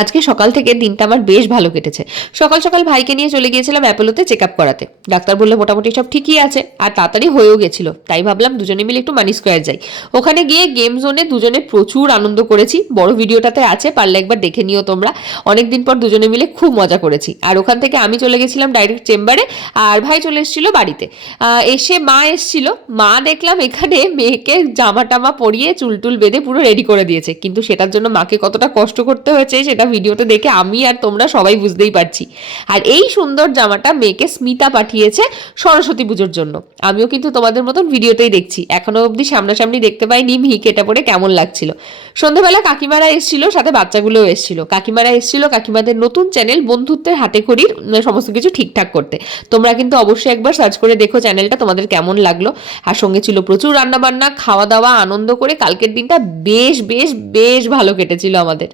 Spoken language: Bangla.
আজকে সকাল থেকে দিনটা আমার বেশ ভালো কেটেছে। সকাল সকাল ভাইকে নিয়ে চলে গিয়েছিলাম অ্যাপোলোতে চেক আপ করাতে। ডাক্তার বললে মোটামুটি সব ঠিকই আছে, আর তাড়াতাড়ি হয়েও গেছিল। তাই ভাবলাম দুজনে মিলে একটু মানি স্কোয়ার যাই। ওখানে গিয়ে গেম জোনে দুজনে প্রচুর আনন্দ করেছি। বড় ভিডিওটাতে আছে, পারলে একবার দেখে নিও তোমরা। অনেকদিন পর দুজনে মিলে খুব মজা করেছি। আর ওখান থেকে আমি চলে গেছিলাম ডাইরেক্ট চেম্বারে, আর ভাই চলে এসেছিল বাড়িতে। এসে মা এসেছিল। মা দেখলাম এখানে মেয়েকে জামা টামা পরিয়ে চুল টুল বেঁধে পুরো রেডি করে দিয়েছে, কিন্তু সেটার জন্য মাকে কতটা কষ্ট করতে হয়েছে সেটা ভিডিওতে দেখে আমি আর তোমরা সবাই বুঝতেই পারছি। আর এই সুন্দর জামাটা মেয়েকে স্মিতা পাঠিয়েছে সরস্বতী পুজোর জন্য। আমিও কিন্তু তোমাদের মতন ভিডিওতেই দেখছি, এখনো অবধি সামনাসামনি দেখতে পাইনি মিহিকে এটা পরে কেমন লাগছিল। সন্ধ্যাবেলা কাকিমারা এসেছিল, সাথে বাচ্চাগুলোও এসেছিল। কাকিমারা এসেছিল কাকিমাদের নতুন চ্যানেল বন্ধুত্বের হাতে খড়ির সমস্ত কিছু ঠিকঠাক করতে। তোমরা কিন্তু অবশ্যই একবার সার্চ করে দেখো চ্যানেলটা, তোমাদের কেমন লাগলো। আর সঙ্গে ছিল প্রচুর রান্না বান্না, খাওয়া দাওয়া, আনন্দ করে কালকের দিনটা বেশ বেশ বেশ ভালো কেটেছিল আমাদের।